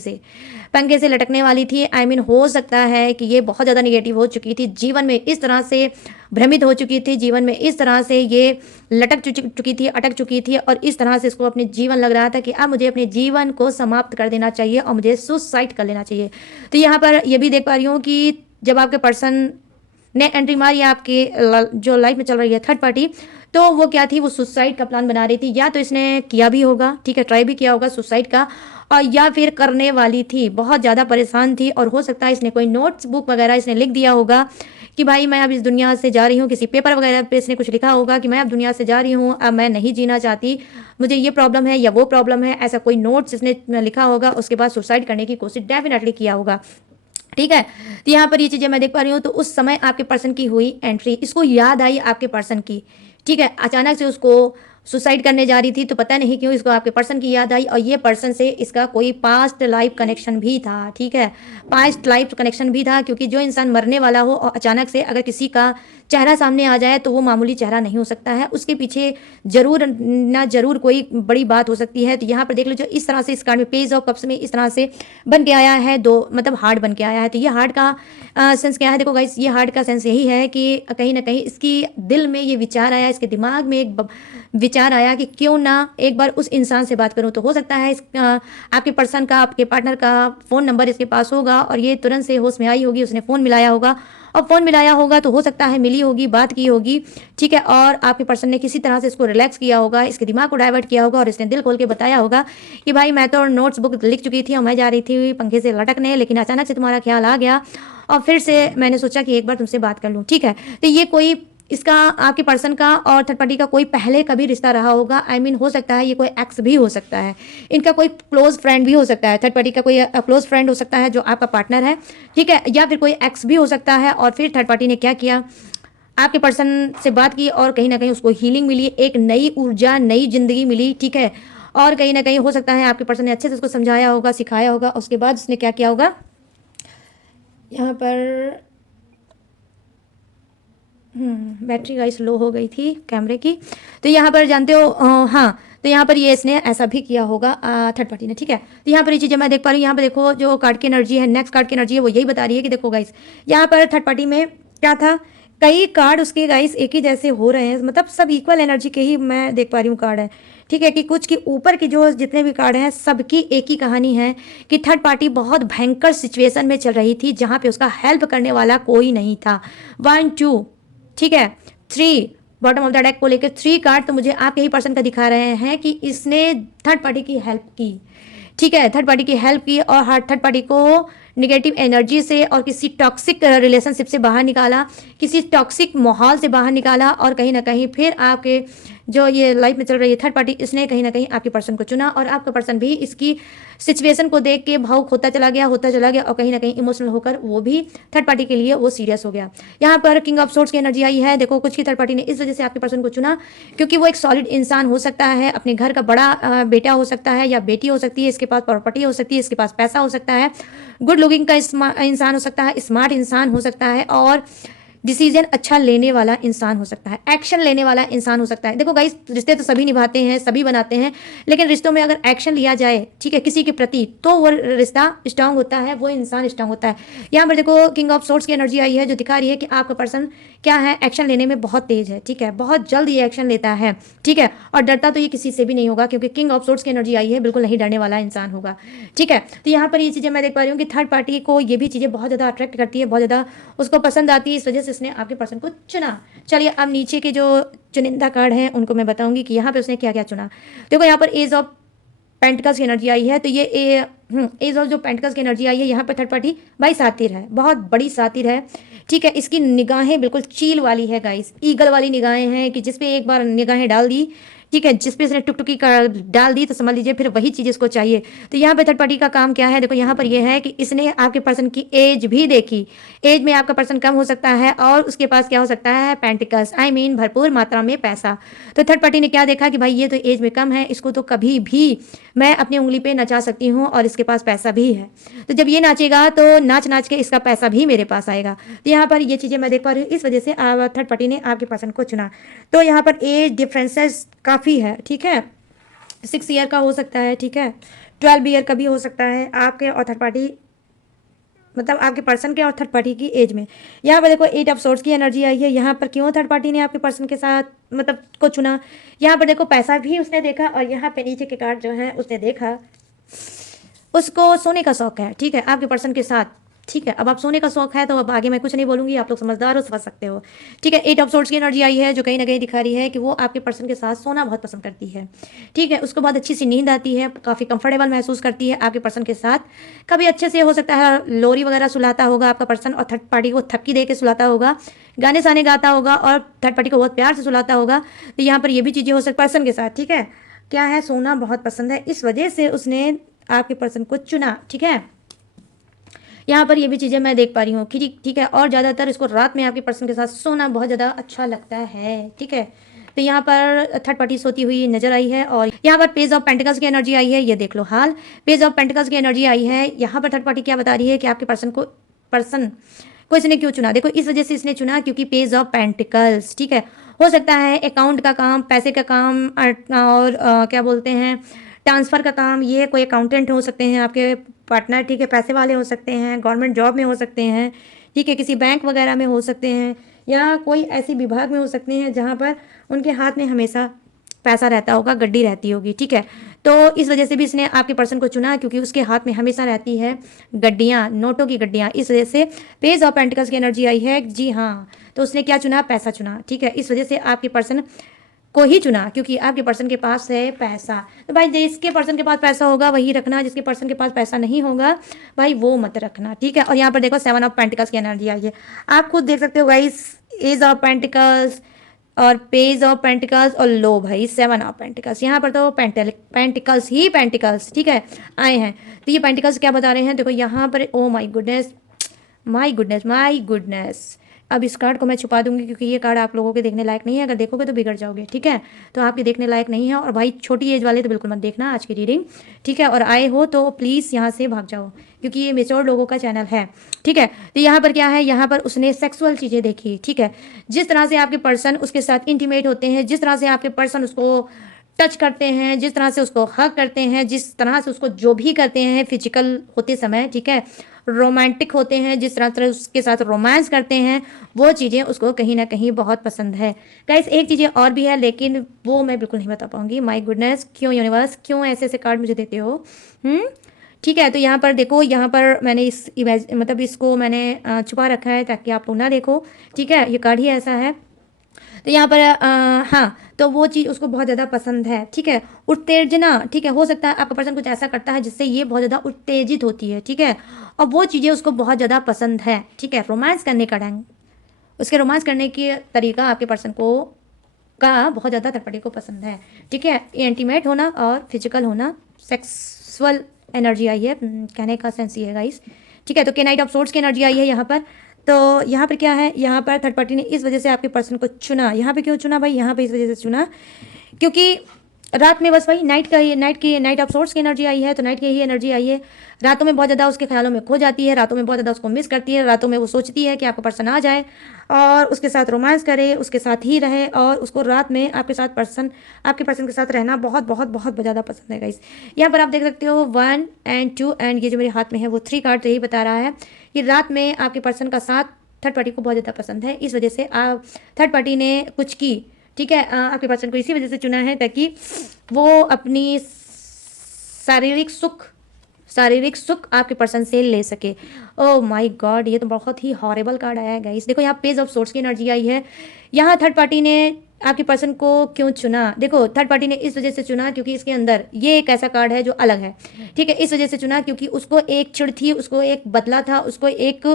से लटकने वाली थी। आई मीन हो सकता है कि ये बहुत ज़्यादा निगेटिव हो चुकी थी, जीवन में इस तरह से भ्रमित हो चुकी थी, जीवन में इस तरह से ये लटक चुकी थी, अटक चुकी थी, और इस तरह से इसको अपने जीवन लग रहा था कि अब मुझे अपने जीवन को समाप्त कर देना चाहिए और मुझे सुसाइड कर लेना चाहिए। तो यहाँ पर ये भी देख पा रही हूँ कि जब आपके पर्सन ने एंट्री मारी आपके जो लाइफ में चल रही है थर्ड पार्टी, तो वो क्या थी, वो सुसाइड का प्लान बना रही थी। या तो इसने किया भी होगा, ठीक है, ट्राई भी किया होगा सुसाइड का, और या फिर करने वाली थी, बहुत ज़्यादा परेशान थी, और हो सकता है इसने कोई नोट्स बुक वगैरह इसने लिख दिया होगा कि भाई मैं अब इस दुनिया से जा रही हूँ, किसी पेपर वगैरह पे इसने कुछ लिखा होगा कि मैं अब दुनिया से जा रही हूँ, अब मैं नहीं जीना चाहती, मुझे ये प्रॉब्लम है या वो प्रॉब्लम है, ऐसा कोई नोट्स इसने लिखा होगा। उसके बाद सुसाइड करने की कोशिश डेफिनेटली किया होगा। ठीक है, तो यहाँ पर ये चीज़ें मैं देख पा रही हूँ। तो उस समय आपके पर्सन की हुई एंट्री, इसको याद आई आपके पर्सन की। ठीक है, अचानक से उसको सुसाइड करने जा रही थी, तो पता नहीं क्यों इसको आपके पर्सन की याद आई, और ये पर्सन से इसका कोई पास्ट लाइफ कनेक्शन भी था। ठीक है, पास्ट लाइफ कनेक्शन भी था, क्योंकि जो इंसान मरने वाला हो और अचानक से अगर किसी का चेहरा सामने आ जाए तो वो मामूली चेहरा नहीं हो सकता है, उसके पीछे जरूर ना जरूर कोई बड़ी बात हो सकती है। तो यहाँ पर देख लो, जो इस तरह से इस कार्ड में पेज ऑफ कप्स में इस तरह से बन के आया है, दो मतलब हार्ट बन के आया है। तो ये हार्ट का सेंस क्या है, देखो गाइस, ये हार्ट का सेंस यही है कि कहीं ना कहीं इसकी दिल में ये विचार आया, इसके दिमाग में एक विचार आया कि क्यों ना एक बार उस इंसान से बात करूं। तो हो सकता है आपके पर्सन का, आपके पार्टनर का फ़ोन नंबर इसके पास होगा और ये तुरंत से होश में आई होगी, उसने फ़ोन मिलाया होगा, और फ़ोन मिलाया होगा तो हो सकता है मिली होगी, बात की होगी। ठीक है, और आपके पर्सन ने किसी तरह से इसको रिलैक्स किया होगा, इसके दिमाग को डाइवर्ट किया होगा, और इसने दिल खोल के बताया होगा कि भाई मैं तो नोट्स बुक लिख चुकी थी और मैं जा रही थी पंखे से लटकने, लेकिन अचानक से तुम्हारा ख्याल आ गया और फिर से मैंने सोचा कि एक बार तुमसे बात कर लूँ। ठीक है, तो ये कोई इसका आपके पर्सन का और थर्ड पार्टी का कोई पहले कभी रिश्ता रहा होगा। आई मीन हो सकता है ये कोई एक्स भी हो सकता है, इनका कोई क्लोज फ्रेंड भी हो सकता है, थर्ड पार्टी का कोई क्लोज फ्रेंड हो सकता है जो आपका पार्टनर है। ठीक है, या फिर कोई एक्स भी हो सकता है। और फिर थर्ड पार्टी ने क्या किया, आपके पर्सन से बात की और कहीं ना कहीं उसको हीलिंग मिली, एक नई ऊर्जा, नई जिंदगी मिली। ठीक है, और कहीं ना कहीं हो सकता है आपके पर्सन ने अच्छे से उसको समझाया होगा, सिखाया होगा, उसके बाद उसने क्या किया होगा, यहाँ पर बैटरी गाइस लो हो गई थी कैमरे की। तो यहाँ पर जानते हो हाँ, तो यहाँ पर ये इसने ऐसा भी किया होगा थर्ड पार्टी ने। ठीक है, तो यहाँ पर ये चीज़ें मैं देख पा रही हूँ। यहाँ पर देखो जो कार्ड की एनर्जी है, नेक्स्ट कार्ड की एनर्जी है, वो यही बता रही है कि देखो गाइस, यहाँ पर थर्ड पार्टी में क्या था, कई कार्ड उसके गाइस एक ही जैसे हो रहे हैं, मतलब सब इक्वल एनर्जी के ही मैं देख पा रही हूँ कार्ड है। ठीक है, कि कुछ के ऊपर के जो जितने भी कार्ड हैं सबकी एक ही कहानी है कि थर्ड पार्टी बहुत भयंकर सिचुएशन में चल रही थी, जहाँ पे उसका हेल्प करने वाला कोई नहीं था। 1 2, ठीक है, 3 बॉटम ऑफ द डेक को लेकर 3 कार्ड तो मुझे आपके ही पर्सन का दिखा रहे हैं कि इसने थर्ड पार्टी की हेल्प की। ठीक है, थर्ड पार्टी की हेल्प की और हर थर्ड पार्टी को निगेटिव एनर्जी से और किसी टॉक्सिक रिलेशनशिप से बाहर निकाला, किसी टॉक्सिक माहौल से बाहर निकाला, और कहीं ना कहीं फिर आपके जो ये लाइफ में चल रही है थर्ड पार्टी, इसने कहीं ना कहीं आपके पर्सन को चुना, और आपका पर्सन भी इसकी सिचुएशन को देख के भावुक होता चला गया, और कहीं ना कहीं इमोशनल होकर वो भी थर्ड पार्टी के लिए वो सीरियस हो गया। यहाँ पर किंग ऑफ सोर्ड्स की एनर्जी आई है। देखो, कुछ की थर्ड पार्टी ने इस वजह से आपके पर्सन को चुना क्योंकि वो एक सॉलिड इंसान हो सकता है, अपने घर का बड़ा बेटा हो सकता है या बेटी हो सकती है, इसके पास प्रॉपर्टी हो सकती है, इसके पास पैसा हो सकता है, गुड लुकिंग का इंसान हो सकता है, स्मार्ट इंसान हो सकता है, और डिसीजन अच्छा लेने वाला इंसान हो सकता है, एक्शन लेने वाला इंसान हो सकता है। देखो गाइस, रिश्ते तो सभी निभाते हैं, सभी बनाते हैं, लेकिन रिश्तों में अगर एक्शन लिया जाए, ठीक है, किसी के प्रति, तो वो रिश्ता स्ट्रांग होता है, वो इंसान स्ट्रांग होता है। यहाँ पर देखो किंग ऑफ सोर्ड्स की एनर्जी आई है जो दिखा रही है कि आपका पर्सन क्या है, एक्शन लेने में बहुत तेज है। ठीक है, बहुत जल्द ये एक्शन लेता है। ठीक है, और डरता तो ये किसी से भी नहीं होगा, क्योंकि किंग ऑफ सोर्ड्स की एनर्जी आई है, बिल्कुल नहीं डरने वाला इंसान होगा। ठीक है, तो यहाँ पर ये चीज़ें मैं देख पा रही हूँ कि थर्ड पार्टी को ये भी चीज़ें बहुत ज़्यादा अट्रैक्ट करती है, बहुत ज़्यादा उसको पसंद आती है, इस वजह से उसने आपके पर्सन को चुना। चलिए, अब नीचे के जो चुनिंदा कार्ड हैं उनको मैं बताऊंगी कि यहाँ पे उसने क्या क्या चुना। देखो, यहाँ पर एज ऑफ पेंटिकल्स की एनर्जी आई है, तो ये एज ऑफ जो पेंटिकल्स की एनर्जी आई है, यहाँ पर थर्ड पार्टी भाई सातिर है, बहुत बड़ी सातिर है। ठीक है, इसकी निगाहें बिल्कुल चील वाली है गाइस, ईगल वाली निगाहें हैं कि जिसपे एक बार निगाहें डाल दी, ठीक है, जिस पे इसने टुकटुकी डाल दी तो समझ लीजिए फिर वही चीज़ इसको चाहिए। तो यहाँ पे थर्ड पार्टी का काम क्या है, देखो यहाँ पर ये है कि इसने आपके पर्सन की एज भी देखी। एज में आपका पर्सन कम हो सकता है और उसके पास क्या हो सकता है, पेंटिकल्स, आई मीन भरपूर मात्रा में पैसा। तो थर्ड पार्टी ने क्या देखा कि भाई ये तो एज में कम है, इसको तो कभी भी मैं अपनी उंगली पे नचा सकती हूँ और इसके पास पैसा भी है। तो जब ये नाचेगा तो नाच नाच के इसका पैसा भी मेरे पास आएगा। तो यहाँ पर ये चीज़ें मैं देख पा रही हूँ, इस वजह से थर्ड पार्टी ने आपके पर्सन को चुना। तो यहाँ पर एज डिफरेंसेस काफ़ी है, ठीक है, 6 ईयर का हो सकता है, ठीक है, 12 ईयर का भी हो सकता है आपके और थर्ड पार्टी, मतलब आपके पर्सन के और थर्ड पार्टी की एज में। यहाँ पर देखो 8 ऑफ सोर्ड्स की एनर्जी आई है। यहाँ पर क्यों थर्ड पार्टी ने आपके पर्सन के साथ मतलब को चुना, यहाँ पर देखो पैसा भी उसने देखा और यहाँ पे नीचे के कार्ड जो है उसने देखा उसको सोने का शौक है, ठीक है, आपके पर्सन के साथ, ठीक है। अब आप सोने का शौक है तो अब आगे मैं कुछ नहीं बोलूंगी, आप लोग समझदार हो, समझ सकते हो, ठीक है। 8 ऑफ सोर्ड्स की एनर्जी आई है जो कहीं ना कहीं दिखा रही है कि वो आपके पर्सन के साथ सोना बहुत पसंद करती है, ठीक है। उसके बाद अच्छी सी नींद आती है, काफ़ी कंफर्टेबल महसूस करती है आपके पर्सन के साथ। कभी अच्छे से हो सकता है लोरी वगैरह सुलाता होगा आपका पर्सन और थर्ड पार्टी को थपकी दे के सुलाता होगा, गाने साने गाता होगा और थर्ड पार्टी को बहुत प्यार से सुलाता होगा। तो यहाँ पर ये भी चीज़ें हो सकती पर्सन के साथ, ठीक है। क्या है, सोना बहुत पसंद है, इस वजह से उसने आपके पर्सन को चुना, ठीक है। यहाँ पर ये भी चीज़ें मैं देख पा रही हूँ, ठीक है। और ज़्यादातर इसको रात में आपके पर्सन के साथ सोना बहुत ज़्यादा अच्छा लगता है, ठीक है। तो यहाँ पर थर्ड पार्टी सोती हुई नजर आई है और यहाँ पर पेज ऑफ पेंटिकल्स की एनर्जी आई है, ये देख लो हाल, पेज ऑफ पेंटिकल्स की एनर्जी आई है। यहाँ पर थर्ड पार्टी क्या बता रही है कि आपके पर्सन को इसने क्यों चुना, देखो इस वजह से इसने चुना क्योंकि पेज ऑफ पेंटिकल्स, ठीक है। हो सकता है अकाउंट का काम, पैसे का काम और क्या बोलते हैं ट्रांसफ़र का काम, ये कोई अकाउंटेंट हो सकते हैं आपके पार्टनर, ठीक है, पैसे वाले हो सकते हैं, गवर्नमेंट जॉब में हो सकते हैं, ठीक है, किसी बैंक वगैरह में हो सकते हैं या कोई ऐसी विभाग में हो सकते हैं जहाँ पर उनके हाथ में हमेशा पैसा रहता होगा, गड्डी रहती होगी, ठीक है। तो इस वजह से भी इसने आपके पर्सन को चुना क्योंकि उसके हाथ में हमेशा रहती है गड्डियाँ, नोटों की गड्डियाँ। इस वजह से पेज ऑफ पेंटिकल्स की एनर्जी आई है, जी हाँ। तो उसने क्या चुना, पैसा चुना, ठीक है। इस वजह से आपके पर्सन को ही चुना क्योंकि आपके पर्सन के पास है पैसा। तो भाई जिसके पर्सन के पास पैसा होगा वही रखना, जिसके पर्सन के पास पैसा नहीं होगा भाई वो मत रखना, ठीक है। और यहाँ पर देखो 7 ऑफ पेंटिकल्स की एनर्जी आई है, आप खुद देख सकते हो गाइस, एज ऑफ पेंटिकल्स और पेज ऑफ पेंटिकल्स और लो भाई 7 ऑफ पेंटिकल्स। यहाँ पर तो पेंटिकल्स ही पेंटिकल्स, ठीक है, आए हैं। तो ये पेंटिकल्स क्या बता रहे हैं, देखो यहाँ पर, oh my goodness, my goodness, my goodness. अब इस कार्ड को मैं छुपा दूंगी क्योंकि ये कार्ड आप लोगों के देखने लायक नहीं है, अगर देखोगे तो बिगड़ जाओगे, ठीक है। तो आपके देखने लायक नहीं है और भाई छोटी एज वाले तो बिल्कुल मत देखना आज की रीडिंग, ठीक है। और आए हो तो प्लीज़ यहाँ से भाग जाओ क्योंकि ये मेच्योर लोगों का चैनल है, ठीक है। तो यहाँ पर क्या है, यहाँ पर उसने सेक्सुअल चीज़ें देखी, ठीक है। जिस तरह से आपके पर्सन उसके साथ इंटीमेट होते हैं, जिस तरह से आपके पर्सन उसको टच करते हैं, जिस तरह से उसको हग करते हैं, जिस तरह से उसको जो भी करते हैं फिजिकल होते समय, ठीक है, रोमांटिक होते हैं, जिस तरह से उसके साथ रोमांस करते हैं, वो चीज़ें उसको कहीं ना कहीं बहुत पसंद है। गाइस एक चीज़ें और भी है लेकिन वो मैं बिल्कुल नहीं बता पाऊंगी। माय गुडनेस, क्यों यूनिवर्स, क्यों ऐसे ऐसे कार्ड मुझे देते हो, ठीक है। तो यहाँ पर देखो, यहाँ पर मैंने इस इमेज मतलब इसको मैंने छुपा रखा है ताकि आप लोग ना देखो, ठीक है, ये कार्ड ही ऐसा है। तो यहाँ पर हाँ, तो वो चीज़ उसको बहुत ज़्यादा पसंद है, ठीक है। उत्तेजना, ठीक है, हो सकता है आपका पर्सन कुछ ऐसा करता है जिससे ये बहुत ज़्यादा उत्तेजित होती है, ठीक है, और वो चीज़ें उसको बहुत ज़्यादा पसंद है, ठीक है। रोमांस करने का ढंग, उसके रोमांस करने की तरीका आपके पर्सन को का बहुत ज़्यादा थर्ड पार्टी को पसंद है, ठीक है। इंटीमेट होना और फिजिकल होना, सेक्सुअल एनर्जी आई है, कहने का सेंस ये है गाइस, ठीक है। तो के नाइट ऑफ सोर्ड्स की एनर्जी आई है यहाँ पर। तो यहाँ पर क्या है, यहाँ पर थर्ड पार्टी ने इस वजह से आपके पर्सन को चुना। यहाँ पे क्यों चुना भाई, यहाँ पे इस वजह से चुना क्योंकि रात में बस भाई नाइट ऑफ सोर्स की एनर्जी आई है, तो नाइट की ही एनर्जी आई है। रातों में बहुत ज़्यादा उसके ख्यालों में खो जाती है, रातों में बहुत ज़्यादा उसको मिस करती है, रातों में वो सोचती है कि आपका पर्सन आ जाए और उसके साथ रोमांस करे, उसके साथ ही रहे और उसको रात में आपके आपके पर्सन के साथ रहना बहुत बहुत बहुत ज़्यादा पसंद है गाइस। यहाँ पर आप देख सकते हो 1 और 2 एंड ये जो मेरे हाथ में है वो 3 कार्ड तो यही बता रहा है कि रात में आपके पर्सन का साथ थर्ड पार्टी को बहुत ज़्यादा पसंद है। इस वजह से थर्ड पार्टी ने कुछ की, ठीक है, आपके पर्सन को इसी वजह से चुना है ताकि वो अपनी शारीरिक सुख आपके पर्सन से ले सके। ओह माय गॉड, ये तो बहुत ही हॉरेबल कार्ड आया है गाइस। देखो यहाँ पेज ऑफ सोर्ड्स की एनर्जी आई है। यहाँ थर्ड पार्टी ने आपके पर्सन को क्यों चुना, देखो थर्ड पार्टी ने इस वजह से चुना क्योंकि इसके अंदर ये एक ऐसा कार्ड है जो अलग है, ठीक है। इस वजह से चुना क्योंकि उसको एक चिढ़ थी, उसको एक बदला था, उसको एक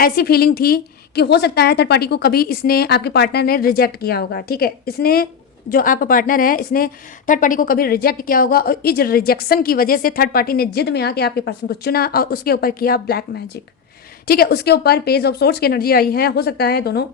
ऐसी फीलिंग थी कि हो सकता है थर्ड पार्टी को कभी इसने आपके पार्टनर ने रिजेक्ट किया होगा, ठीक है। इसने जो आपका पार्टनर है इसने थर्ड पार्टी को कभी रिजेक्ट किया होगा और इस रिजेक्शन की वजह से थर्ड पार्टी ने जिद में आके आपके पर्सन को चुना और उसके ऊपर किया ब्लैक मैजिक। ठीक है, उसके ऊपर पेज ऑफ सोर्स की एनर्जी आई है। हो सकता है दोनों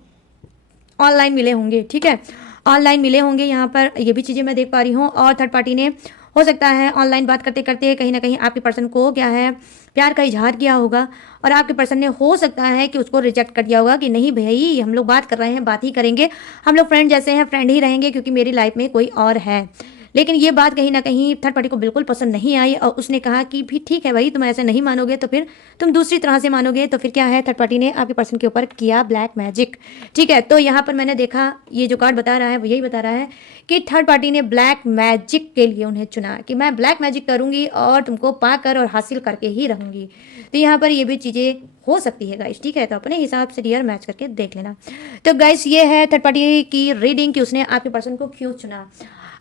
ऑनलाइन मिले होंगे। ठीक है, ऑनलाइन मिले होंगे, यहाँ पर ये भी चीज़ें मैं देख पा रही हूँ। और थर्ड पार्टी ने हो सकता है ऑनलाइन बात करते करते कहीं ना कहीं आपके पर्सन को क्या है प्यार का इजहार किया होगा और आपके पर्सन ने हो सकता है कि उसको रिजेक्ट कर दिया होगा कि नहीं भाई, हम लोग बात कर रहे हैं, बात ही करेंगे, हम लोग फ्रेंड जैसे हैं, फ्रेंड ही रहेंगे क्योंकि मेरी लाइफ में कोई और है। लेकिन ये बात कहीं ना कहीं थर्ड पार्टी को बिल्कुल पसंद नहीं आई और उसने कहा कि भी ठीक है भाई, तुम ऐसे नहीं मानोगे तो फिर तुम दूसरी तरह से मानोगे। तो फिर क्या है, थर्ड पार्टी ने आपके पर्सन के ऊपर किया ब्लैक मैजिक। ठीक है, तो यहाँ पर मैंने देखा ये जो कार्ड बता रहा है वो यही बता रहा है कि थर्ड पार्टी ने ब्लैक मैजिक के लिए उन्हें चुना कि मैं ब्लैक मैजिक करूंगी और तुमको पाकर और हासिल करके ही रहूंगी। तो यहाँ पर ये भी चीज़ें हो सकती है गाइस। ठीक है, तो अपने हिसाब से डियर मैच करके देख लेना। तो गाइस ये है थर्ड पार्टी की रीडिंग कि उसने आपके पर्सन को क्यों चुना।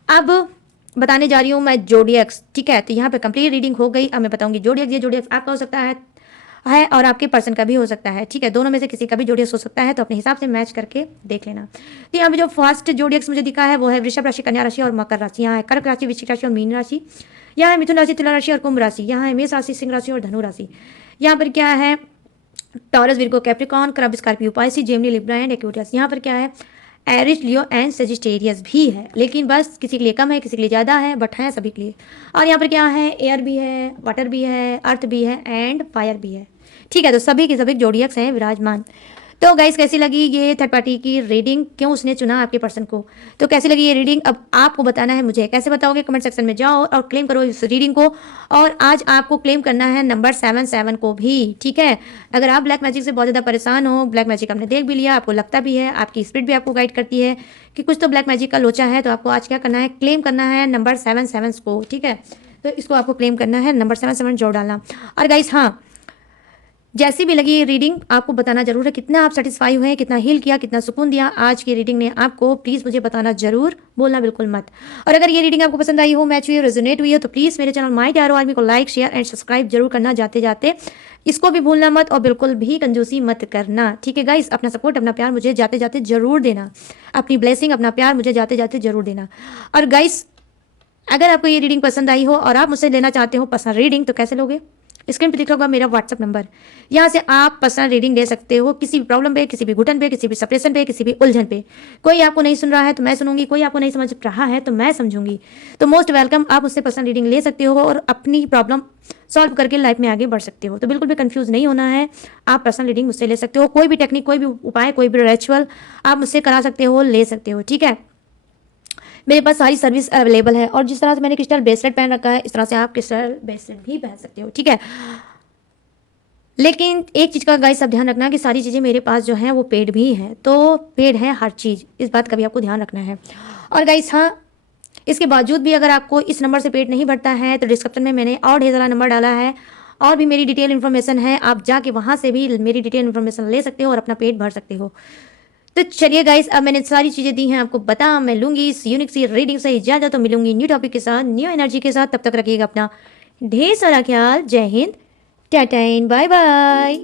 अब बताने जा रही हूँ मैं जोडियक्स। ठीक है, तो यहाँ पे कंप्लीट रीडिंग हो गई। अब मैं बताऊंगी जोडियक्स। ये जोडियक्स आपका हो सकता है और आपके पर्सन का भी हो सकता है। ठीक है, दोनों में से किसी का भी जोडियक्स हो सकता है, तो अपने हिसाब से मैच करके देख लेना। तो यहाँ पे जो फर्स्ट जोडियक्स मुझे दिखा है वो है वृषभ राशि, कन्या राशि और मकर राशि। यहाँ है कर्क राशि, वृश्चिक राशि और मीन राशि। यहाँ है मिथुन राशि, तुला राशि और कुंभ राशि। यहाँ है मेष राशि, सिंह राशि और धनु राशि। यहाँ पर क्या है Taurus, Virgo, Capricorn, crab, Scorpio, Pisces, Gemini, Libra and Aquarius. यहाँ पर क्या है एरिस, लियो एंड सेजिटेरियस भी है, लेकिन बस किसी के लिए कम है, किसी के लिए ज़्यादा है, बट है सभी के लिए। और यहाँ पर क्या है एयर भी है, वाटर भी है, अर्थ भी है एंड फायर भी है। ठीक है, तो सभी के सभी जोडियक्स हैं विराजमान। तो गाइस कैसी लगी ये थर्ड पार्टी की रीडिंग, क्यों उसने चुना आपके पर्सन को, तो कैसी लगी ये रीडिंग अब आपको बताना है मुझे। कैसे बताओगे, कमेंट सेक्शन में जाओ और क्लेम करो इस रीडिंग को। और आज आपको क्लेम करना है नंबर 77 को भी। ठीक है, अगर आप ब्लैक मैजिक से बहुत ज़्यादा परेशान हो, ब्लैक मैजिक आपने देख भी लिया, आपको लगता भी है, आपकी स्पिरिट भी आपको गाइड करती है कि कुछ तो ब्लैक मैजिक का लोचा है, तो आपको आज क्या करना है, क्लेम करना है नंबर 77 को। ठीक है, तो इसको आपको क्लेम करना है, नंबर 77 जोड़ डालना। और गाइस हाँ, जैसी भी लगी ये रीडिंग आपको बताना जरूर है, कितना आप सेटिस्फाई हुए, कितना हील किया, कितना सुकून दिया आज की रीडिंग ने आपको। प्लीज़ मुझे बताना जरूर, बोलना बिल्कुल मत। और अगर ये रीडिंग आपको पसंद आई हो, मैच हुई हो, रेजोनेट हुई हो, तो प्लीज़ मेरे चैनल माय टैरो आर्मी को लाइक, शेयर एंड सब्सक्राइब जरूर करना जाते जाते। इसको भी भूलना मत और बिल्कुल भी कंजूसी मत करना। ठीक है गाइस, अपना सपोर्ट, अपना प्यार मुझे जाते जाते जरूर देना, अपनी ब्लेसिंग, अपना प्यार मुझे जाते जाते जरूर देना। और गाइस अगर आपको ये रीडिंग पसंद आई हो और आप मुझसे लेना चाहते हो पर्सनल रीडिंग, तो कैसे लोगे, स्क्रीन पे दिखा होगा मेरा व्हाट्सअप नंबर। यहाँ से आप पर्सनल रीडिंग ले सकते हो किसी भी प्रॉब्लम पे, किसी भी घुटन पे, किसी भी सेपरेशन पे, किसी भी उलझन पे। कोई आपको नहीं सुन रहा है तो मैं सुनूंगी, कोई आपको नहीं समझ रहा है तो मैं समझूंगी। तो मोस्ट वेलकम, आप मुझसे पर्सनल रीडिंग ले सकते हो और अपनी प्रॉब्लम सॉल्व करके लाइफ में आगे बढ़ सकते हो। तो बिल्कुल भी कंफ्यूज नहीं होना है, आप पर्सनल रीडिंग मुझसे ले सकते हो। कोई भी टेक्निक, कोई भी उपाय, कोई भी रिचुअल आप मुझसे करा सकते हो, ले सकते हो। ठीक है, मेरे पास सारी सर्विस अवेलेबल है और जिस तरह से मैंने क्रिस्टल ब्रेसलेट पहन रखा है इस तरह से आप क्रिस्टल ब्रेसलेट भी पहन सकते हो। ठीक है, लेकिन एक चीज़ का गाइस आप ध्यान रखना कि सारी चीज़ें मेरे पास जो हैं वो पेड भी हैं, तो पेड है हर चीज़, इस बात का भी आपको ध्यान रखना है। और गाइस हाँ, इसके बावजूद भी अगर आपको इस नंबर से पेड नहीं बढ़ता है तो डिस्क्रिप्शन में मैंने और ढेर सारा नंबर डाला है और भी मेरी डिटेल इन्फॉर्मेशन है, आप जाके वहाँ से भी मेरी डिटेल इन्फॉर्मेशन ले सकते हो और अपना पेड भर सकते हो। तो चलिए गाइस, अब मैंने सारी चीज़ें दी हैं आपको बता, मैं लूँगी इस यूनिक सी रीडिंग से इजाज़त, तो मिलूंगी न्यू टॉपिक के साथ, न्यू एनर्जी के साथ। तब तक रखिएगा अपना ढेर सारा ख्याल। जय Hind, tata and bye bye.